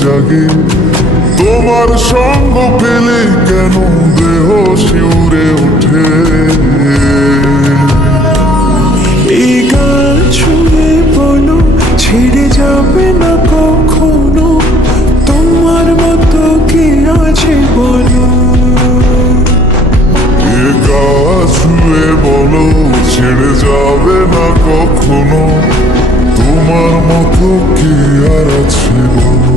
জাগে। তোমার সঙ্গ পেলে কেন দেহ শিউরে ওঠে। এই গান ছুঁয়ে বলো ছেড়ে যাবে না কখনো, তোমার মতো কে আছে বলো। এ গা ছুঁয়ে বলো ছেড়ে যাবে না কখনো, তোমার মতো কে আর আছে বলো।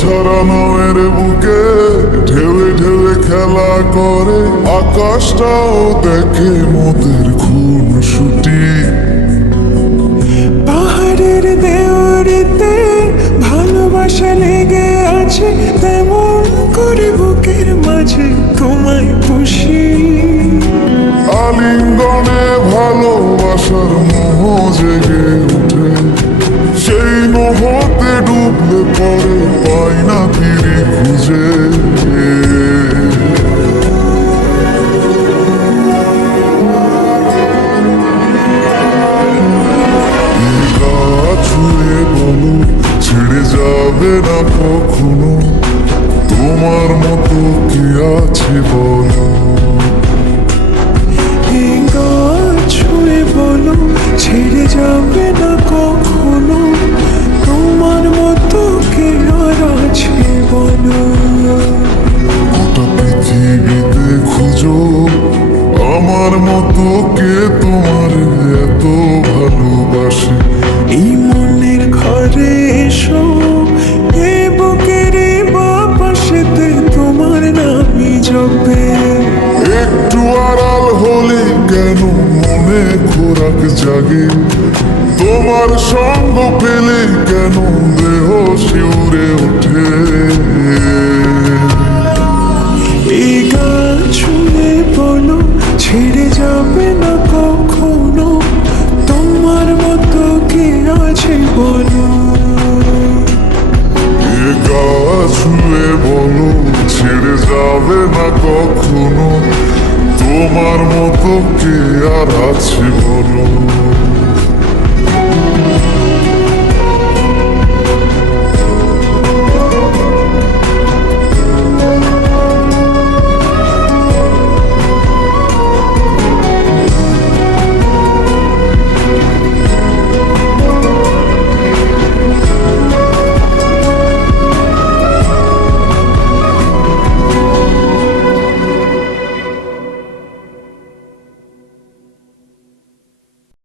ছাড়া নয়ের বুকে ঢেউে ঢেউে খেলা করে, আকাশটাও দেখে মোদের খুন ছুটি। পাহাড়ের দেওয়ারিতে ভালোবাসা লেগে আছে, তেমন করে বুকের মাঝে তোমায় পুষি। আলিঙ্গনে ভালোবাসার মোহ জেগে ওঠে, সেই মোহতে ডুবলে পরে পাই না ফিরে খুঁজে। ছুঁয়ে বলো ছেড়ে যাবে না কখনো, তোমার মতো কি আছে বলো। ছুঁয়ে বলো ছেড়ে যাবে না কখনো, তোমার মতো কে আর আছে বলো। গোটা পৃথিবীতে খুঁজো আমার মতো কে তোমার এত ভালোবাসে। এই মনের ঘরে এসো, এ বুকের বাপাশেতে তোমার নামই জপে। একটু আড়াল হলে কেন মনে খোরাক জাগে, তোমার সঙ্গ পেলে কেন দেহ শিউরে ওঠে। এই গান ছুঁয়ে বলো ছেড়ে যাবে না কখনো, তোমার মতো কে আছে বলো। এ গা ছুঁয়ে বলো ছেড়ে যাবে না কখনো, তোমার মতো কে আর আছে বলো।